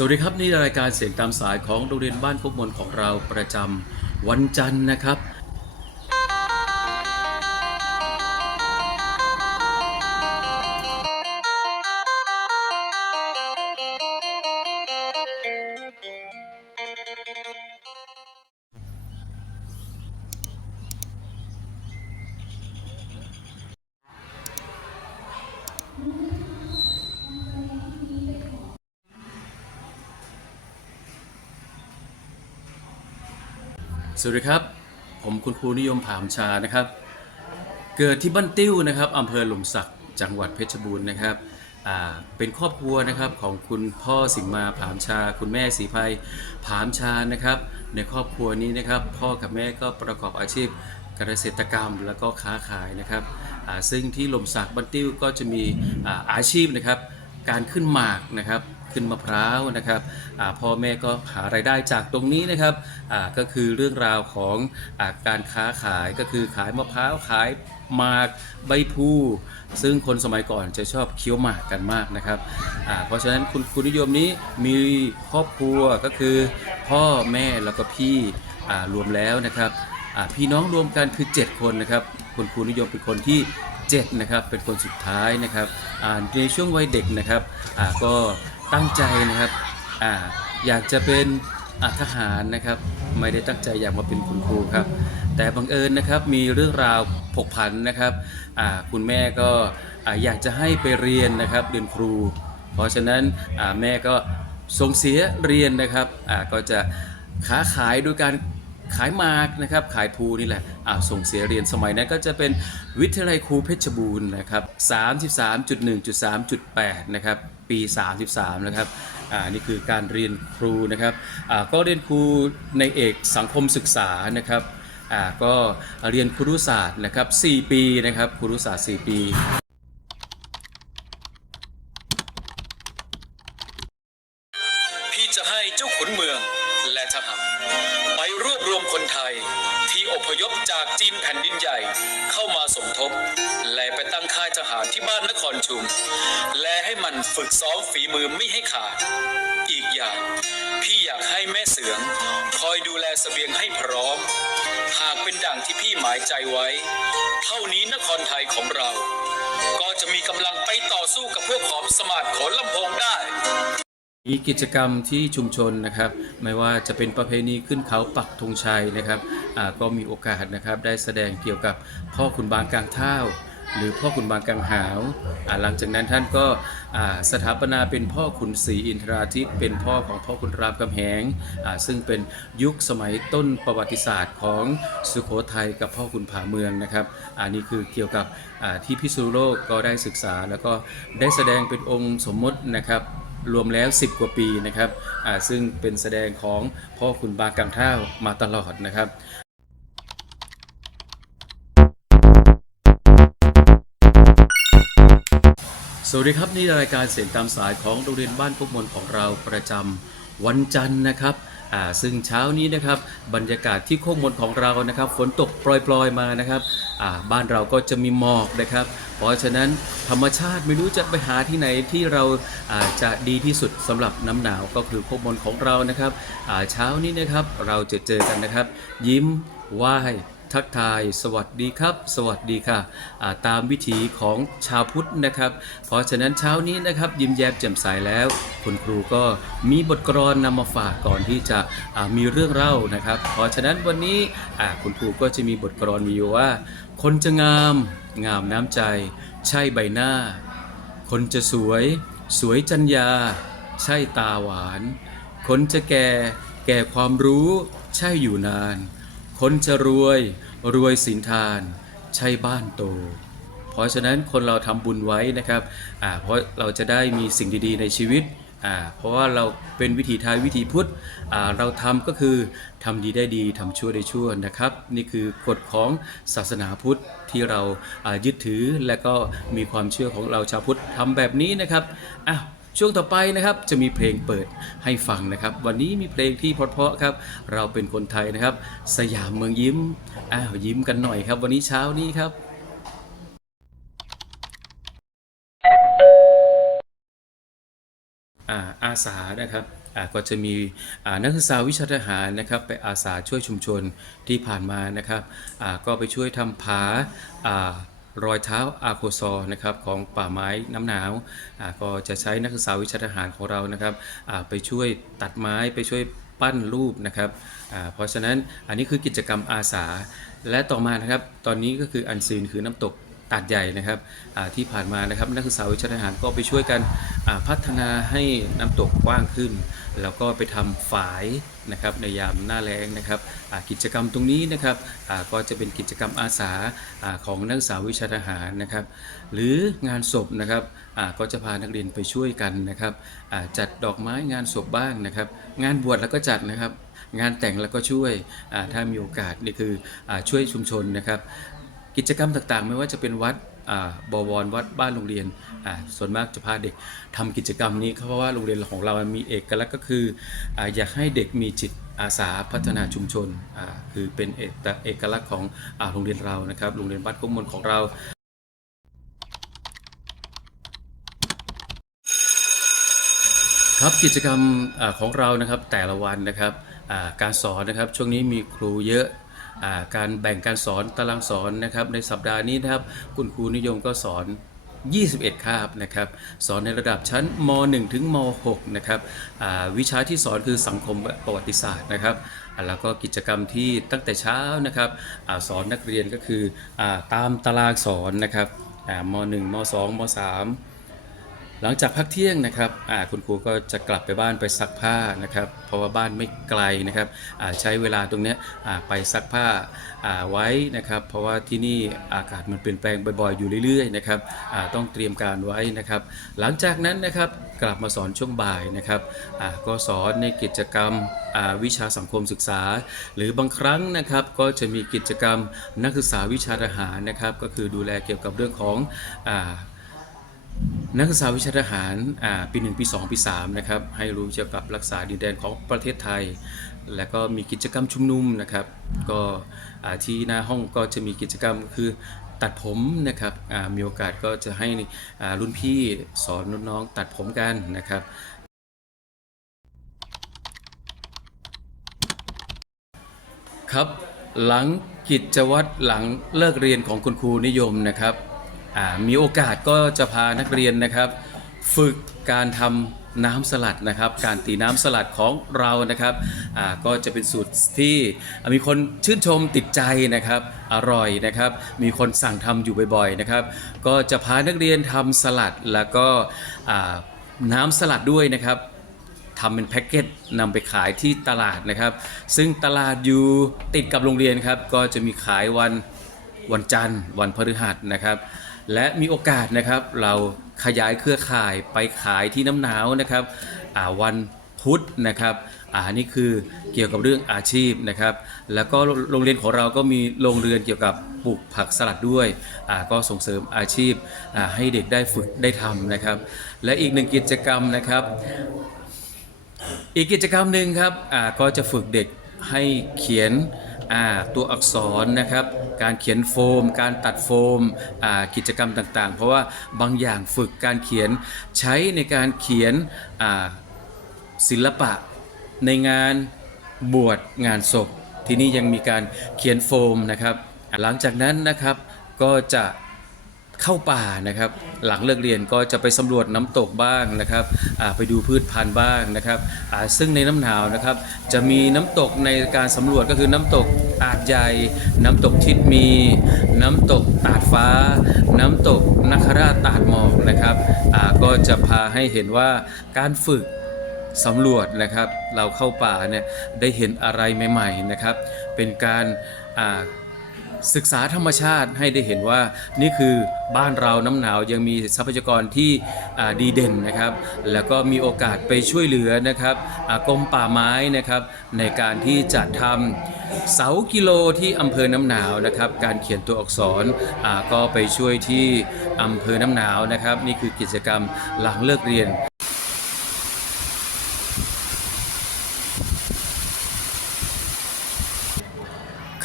สวัสดีครับ นี่รายการเสียงตามสายของโรงเรียนบ้านพุกมนของเราประจำวันจันทร์นะครับ สวัสดีครับ ผมคุณครูนิยมผามชานะครับ เกิดที่บ้านติ้วนะครับอำเภอหล่มสักจังหวัดเพชรบูรณ์นะครับเป็นครอบครัวนะครับของคุณพ่อสิงห์มาผามชา คุณแม่สีภัยผามชานะครับ ในครอบครัวนี้นะครับ พ่อกับแม่ก็ประกอบอาชีพเกษตรกรรมแล้วก็ค้าขายนะครับซึ่งที่หล่มสักบ้านติ้วก็จะมีอาชีพนะครับ การขึ้นหมากนะครับ ขึ้นมะพร้าวนะครับพ่อแม่ก็หารายได้จากตรงนี้นะครับก็คือเรื่องราวของอการค้าขายก็คือขายมะพร้าวขายหมากใบพลูซึ่งคนสมัยก่อนจะชอบเคี้ยวหมากกันมากนะครับเพราะฉะนั้นคุณคุณนิยมนี้มีครอบครัวก็คือ พ่อแม่แล้วก็พี่รวมแล้วนะครับพี่น้องรวมกันคือ 7 คนนะครับคุณครูนิยมเป็นคนที่7นะครับเป็นคนสุดท้ายนะครับในช่วงวัยเด็กนะครับก็ ตั้งใจนะครับอาอยากจะเป็นอาทหารนะครับ ไม่ได้ตั้งใจอยากมาเป็นคุณครูครับ แต่บังเอิญนะครับมีเรื่องราวผกผันนะครับอ่าคุณแม่ก็อ่าอยากจะให้ไปเรียนนะครับเรียนครู เพราะฉะนั้นอ่าแม่ก็ส่งเสียเรียนนะครับอ่าก็จะค้าขายด้วยการ ขายมากนะครับขายภูนี่แหละอ่าส่งเสียเรียนสมัยนั้นก็จะเป็นวิทยาลัยครูเพชรบูรณ์นะครับ33.1.3.8 นะครับปี 33 นะครับอ่านี่คือการเรียนครูนะครับอ่าก็เรียนครูในเอกสังคมศึกษานะครับอ่าก็เรียนครุศาสตร์นะครับ 4 ปีนะครับครุศาสตร์ 4 ปี ที่บ้านนครชุม และให้มันฝึกซ้อมฝีมือไม่ให้ขาด อีกอย่างพี่อยากให้แม่เสือง คอยดูแลเสบียงให้พร้อม หากเป็นดังที่พี่หมายใจไว้ เท่านี้นครไทยของเรา ก็จะมีกำลังไปต่อสู้กับพวกขอมสมาร์ทขนลำโพงได้มีกิจกรรมที่ชุมชนนะครับไม่ว่าจะเป็นประเพณีขึ้นเขาปักธงชัยนะครับอ่าก็มีโอกาสนะครับได้แสดงเกี่ยวกับพ่อขุนบางกลางเท่า หรือพ่อขุนบางกลางหาวหลังจากนั้นท่านก็สถาปนาเป็นพ่อขุนศรีอินทราทิตย์เป็นพ่อของพ่อขุนรามคำแหงซึ่งเป็นยุคสมัยต้นประวัติศาสตร์ของสุโขทัยกับพ่อขุนผาเมืองนะครับ อันนี้คือเกี่ยวกับที่พิษณุโลกก็ได้ศึกษา แล้วก็ได้แสดงเป็นองค์สมมตินะครับรวมแล้ว 10 กว่าปีนะครับซึ่งเป็นแสดงของพ่อคุณบางกางเท่ามาตลอดนะครับ สวัสดีครับนี่รายการเสียงตามสายของโรงเรียนบ้านพวกมนของเราประจำวันจันทร์นะครับอ่าซึ่งเช้านี้นะครับบรรยากาศที่โคกมนของเรานะครับฝนตกโปรยๆมานะครับอ่าบ้านเราก็จะมีหมอกนะครับ เพราะฉะนั้นธรรมชาติไม่รู้จะไปหาที่ไหนที่เราอาจะดีที่สุดสำหรับน้ำหนาวก็คือโคกมนของเรานะครับอ่าเช้านี้นะครับเราจะเจอกันนะครับ ยิ้มไหว้ ทักทาย สวัสดีครับ สวัสดีค่ะตามวิถีของชาวพุทธนะครับ เพราะฉะนั้นเช้านี้นะครับยิ้มแย้มแจ่มใสแล้ว คุณครูก็มีบทกลอนนำมาฝากก่อนที่จะมีเรื่องเล่านะครับ เพราะฉะนั้นวันนี้คุณครูก็จะมีบทกลอนมีอยู่ว่า คนจะงาม งามน้ำใจ ใช่ใบหน้า คนจะสวย สวยจัญญา ใช่ตาหวาน คนจะแก่แก่ความรู้ ใช่อยู่นาน คนจะรวยรวยสินทาน ใช่บ้านโต เพราะฉะนั้นคนเราทำบุญไว้นะครับอ่าเพราะเราจะได้มีสิ่งดีๆในชีวิตอ่าเพราะว่าเราเป็นวิถีไทยวิถีพุทธอ่าเราทำก็คือทำดีได้ดีทำชั่วได้ชั่วนะครับ นี่คือกฎของศาสนาพุทธที่เราอ่ายึดถือและก็มีความเชื่อของเราชาวพุทธทำแบบนี้นะครับอ้าว ช่วงต่อไปนะครับจะมีเพลงเปิดให้ฟังนะครับ วันนี้มีเพลงที่เพราะๆครับ เราเป็นคนไทยนะครับ สยามเมืองยิ้มอ้าวยิ้มกันหน่อยครับ วันนี้เช้านี้ครับอาอาสานะครับก็จะมีนักศึกษาวิชาทหารนะครับไปอาสาช่วยชุมชนที่ผ่านมานะครับก็ไปช่วยทำผาา รอยเท้าอาโคซอร์นะครับของป่าไม้น้ำหนาวก็จะใช้นักศึกษาวิชาทหารของเรานะครับไปช่วยตัดไม้ไปช่วยปั้นรูปนะครับเพราะฉะนั้นอันนี้คือกิจกรรมอาสา และต่อมานะครับตอนนี้ก็คืออันซีนคือน้ำตก ตาดใหญ่นะครับที่ผ่านมานะครับนักศึกษาวิชาทหารก็ไปช่วยกันพัฒนาให้น้ำตกกว้างขึ้น แล้วก็ไปทำฝายนะครับในยามหน้าแล้งนะครับกิจกรรมตรงนี้นะครับก็จะเป็นกิจกรรมอาสาอของนักศึกษาวิชาทหารนะครับ หรืองานศพนะครับก็จะพานักเรียนไปช่วยกันนะครับจัดดอกไม้งานศพบ้างนะครับ งานบวชแล้วก็จัดนะครับงานแต่งแล้วก็ช่วยถ้ามีโอกาสนี่คืออช่วยชุมชนนะครับ กิจกรรมต่างๆ ไม่ว่าจะเป็นวัดบวรวัดบ้านโรงเรียนส่วนมากจะพาเด็กทำกิจกรรมนี้เพราะว่าโรงเรียนของเรามีเอกลักษณ์ก็คือออยากให้เด็กมีจิตอาสาพัฒนาชุมชนคือเป็นเอกเอกลักษณ์ของโรงเรียนเรานะครับโรงเรียนบ้านกุ้งมนของเราครับกิจกรรมอของเรานะครับแต่ละวันนะครับการสอนนะครับช่วงนี้มีครูเยอะ การแบ่งการสอนตารางสอนนะครับในสัปดาห์นี้นะครับคุณครูนิยมก็สอน 21 คาบนะครับสอนในระดับชั้นม .1 ถึงม .6 นะครับวิชาที่สอนคือสังคมประวัติศาสตร์นะครับแล้วก็กิจกรรมที่ตั้งแต่เช้านะครับอสอนนักเรียนก็คืออตามตารางสอนนะครับม .1 ม .2 ม .3 หลังจากพักเที่ยงนะครับคุณครูก็จะกลับไปบ้านไปซักผ้านะครับ เพราะว่าบ้านไม่ไกลนะครับใช้เวลาตรงนี้ไปซักผ้าไว้นะครับ เพราะว่าที่นี่อากาศมันเปลี่ยนแปลงบ่อยๆอยู่เรื่อยๆนะครับต้องเตรียมการไว้นะครับ หลังจากนั้นนะครับกลับมาสอนช่วงบ่ายนะครับก็สอนในกิจกรรมวิชาสังคมศึกษา หรือบางครั้งนะครับก็จะมีกิจกรรมนักศึกษาวิชาทหารนะครับ ก็คือดูแลเกี่ยวกับเรื่องของอ นักศึกษาวิชาทหารอ่าปี1ปี2ปี3นะครับให้รู้เกี่ยวกับรักษาดินแดนของประเทศไทย และก็มีกิจกรรมชุมนุมนะครับ ก็ที่หน้าห้องก็จะมีกิจกรรมคือตัดผมนะครับมีโอกาสก็จะให้รุ่นพี่สอนรุ่นน้องตัดผมกันนะครับครับหลังกิจวัตรหลังเลิกเรียนของคุณครูนิยมนะครับ มีโอกาสก็จะพานักเรียนนะครับ ฝึกการทำน้ำสลัดนะครับ การตีน้ำสลัดของเรานะครับก็จะเป็นสูตรที่มีคนชื่นชมติดใจนะครับ อร่อยนะครับ มีคนสั่งทำอยู่บ่อยๆนะครับ ก็จะพานักเรียนทำสลัดแล้วก็น้ำสลัดด้วยนะครับทำเป็นแพ็กเกจนำไปขายที่ตลาดนะครับ ซึ่งตลาดอยู่ติดกับโรงเรียนครับ ก็จะมีขายวันวันจันทร์ วันพฤหัสนะครับ และมีโอกาสนะครับเราขยายเครือข่ายไปขายที่น้ำหนาวนะครับวันพุธนะครับอ่านี่คือเกี่ยวกับเรื่องอาชีพนะครับ แล้วก็โรงเรียนของเราก็มีโรงเรือนเกี่ยวกับปลูกผักสลัดด้วยอ่าก็ส่งเสริมอาชีพอ่าให้เด็กได้ฝึกได้ทำนะครับ และอีกหนึ่งกิจกรรมนะครับ อีกกิจกรรมหนึ่งครับอ่าก็จะฝึกเด็ก ให้เขียนตัวอักษรนะครับ การเขียนโฟม การตัดโฟมกิจกรรมต่างๆ เพราะว่าบางอย่างฝึกการเขียนใช้ในการเขียนศิลปะในงานบวชงานศพ ที่นี่ยังมีการเขียนโฟมนะครับ หลังจากนั้นนะครับก็จะ เข้าป่านะครับ หลังเลิกเรียนก็จะไปสำรวจน้ำตกบ้างนะครับไปดูพืชพันธุ์บ้างนะครับซึ่งในน้ำหนาวนะครับ จะมีน้ำตกในการสำรวจก็คือน้ำตกอาดใหญ่ น้ำตกทิดมี น้ำตกตาดฟ้า น้ำตกนคราชตาดหมอกนะครับก็จะพาให้เห็นว่าการฝึกสำรวจนะครับ เราเข้าป่าเนี่ยได้เห็นอะไรใหม่ ๆนะครับ เป็นการ ศึกษาธรรมชาติให้ได้เห็นว่านี่คือบ้านเราน้ำหนาวยังมีทรัพยากรที่ดีเด่นนะครับ แล้วก็มีโอกาสไปช่วยเหลือนะครับกรมป่าไม้นะครับ ในการที่จะทำเสากิโลที่อำเภอน้ำหนาวนะครับ การเขียนตัวอักษรก็ไปช่วยที่อำเภอน้ำหนาวนะครับ นี่คือกิจกรรมหลังเลิกเรียน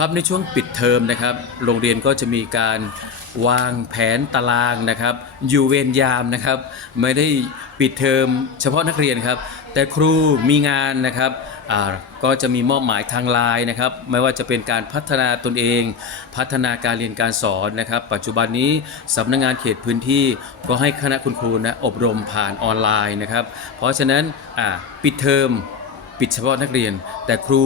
ครับในช่วงปิดเทอมนะครับ โรงเรียนก็จะมีการวางแผนตารางนะครับ อยู่เวรยามนะครับ ไม่ได้ปิดเทอมเฉพาะนักเรียนครับ แต่ครูมีงานนะครับก็จะมีมอบหมายทางไลน์นะครับ ไม่ว่าจะเป็นการพัฒนาตนเอง พัฒนาการเรียนการสอนนะครับ ปัจจุบันนี้สำนักงานเขตพื้นที่ก็ให้คณะคุณครูนะอบรมผ่านออนไลน์นะครับ เพราะฉะนั้นปิดเทอม ปิดเฉพาะนักเรียน แต่ครู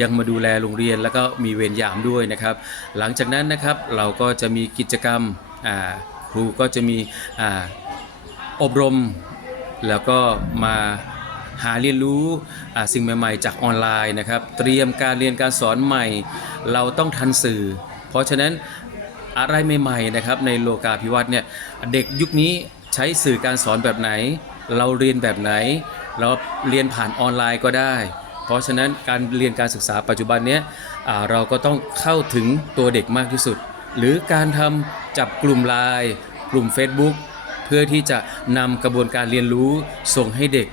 ยังมาดูแลโรงเรียนแล้วก็มีเวรยามด้วยนะครับ หลังจากนั้นนะครับเราก็จะมีกิจกรรมครูก็จะมีออบรม แล้วก็มาหาเรียนรู้สิ่งใหม่ๆ จากออนไลน์นะครับ เตรียมการเรียนการสอนใหม่ เราต้องทันสื่อ เพราะฉะนั้นอะไรใหม่ๆนะครับในโลกาภิวัตน์เนี่ยเด็กยุคนี้ใช้สื่อการสอนแบบไหน เราเรียนแบบไหน เราเรียนผ่านออนไลน์ก็ได้ เพราะฉะนั้นการเรียนการศึกษาปัจจุบันเนี้ยเราก็ต้องเข้าถึงตัวเด็กมากที่สุด หรือการทำจับกลุ่มไลน์กลุ่ม Facebook เพื่อที่จะนำกระบวนการเรียนรู้ส่งให้เด็ก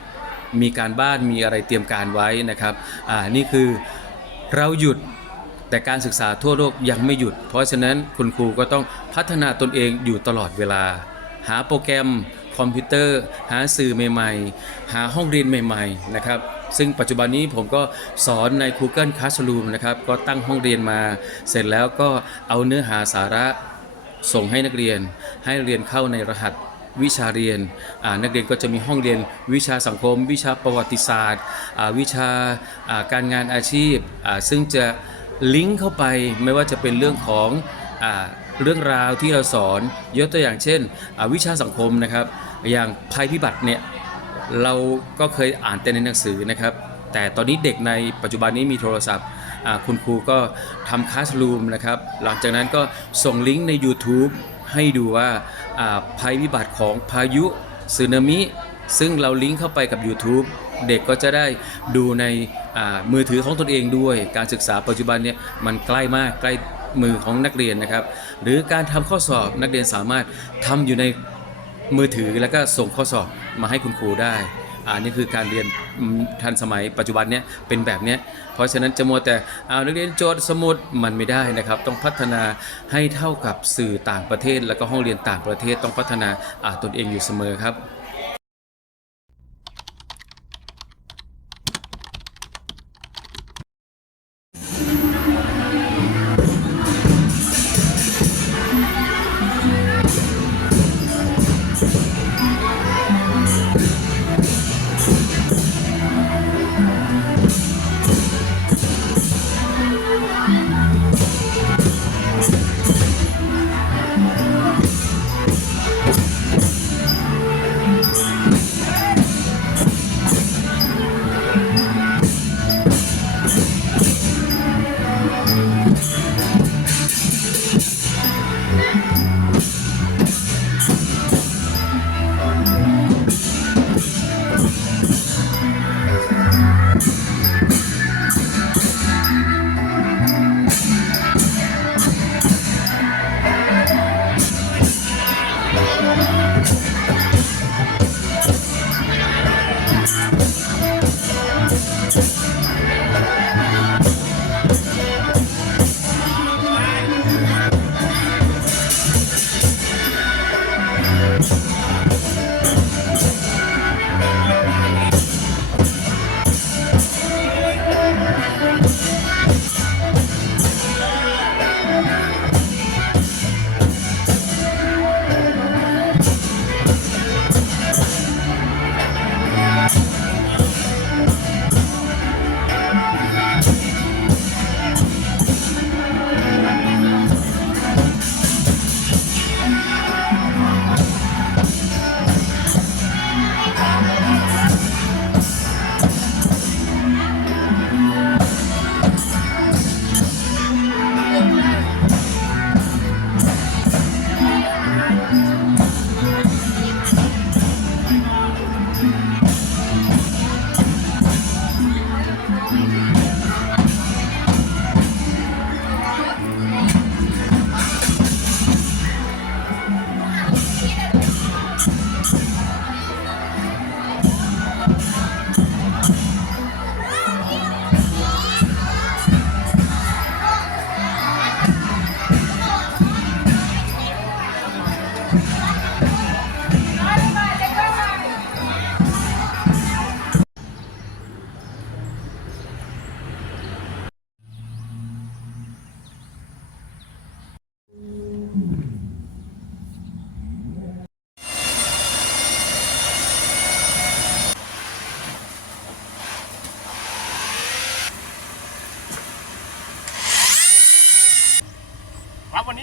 มีการบ้านมีอะไรเตรียมการไว้นะครับอ่านี่คือเราหยุดแต่การศึกษาทั่วโลกยังไม่หยุด เพราะฉะนั้นคุณครูก็ต้องพัฒนาตนเองอยู่ตลอดเวลา หาโปรแกรม คอมพิวเตอร์ หาสื่อใหม่ ๆ หาห้องเรียนใหม่ ๆ นะครับ ซึ่งปัจจุบันนี้ผมก็สอนใน Google Classroom นะครับ ก็ตั้งห้องเรียนมา เสร็จแล้วก็เอาเนื้อหาสาระส่งให้นักเรียน ให้เรียนเข้าในรหัสวิชาเรียนนักเรียนก็จะมีห้องเรียน วิชาสังคม วิชาประวัติศาสตร์ วิชาการงานอาชีพ ซึ่งจะลิงก์เข้าไปไม่ว่าจะเป็นเรื่องของอเรื่องราวที่เราสอนยกตัวอย่างเช่น วิชาสังคมนะครับ อย่างภัยพิบัติเนี่ยเราก็เคยอ่านแต่ในหนังสือนะครับ แต่ตอนนี้เด็กในปัจจุบันนี้มีโทรศัพท์คุณครูก็ทำคลาสรูมนะครับ หลังจากนั้นก็ส่งลิงก์ใน YouTube ให้ดูว่าภัยพิบัติของพายุสึนามิ ซึ่งเราลิงก์เข้าไปกับ YouTube เด็กก็จะได้ดูในมือถือของตนเองด้วย การศึกษาปัจจุบันเนี่ยมันใกล้มากใกล้มือของนักเรียนนะครับ หรือการทำข้อสอบนักเรียนสามารถทำอยู่ใน มือถือแล้วก็ส่งข้อสอบมาให้คุณครูได้อันนี่คือการเรียนทันสมัยปัจจุบันเนี้ยเป็นแบบเนี้ยเพราะฉะนั้นจะมัวแต่เอานักเรียนโจทย์สมุดมันไม่ได้นะครับ ต้องพัฒนาให้เท่ากับสื่อต่างประเทศ แล้วก็ห้องเรียนต่างประเทศต้องพัฒนาตนเองอยู่เสมอครับ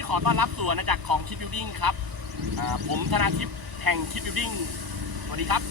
ขอต้อนรับสู่อาณาจักรของคิดบิวดิ้งครับผมธนาทิพย์แห่งคิดบิวดิ้งสวัสดีครับ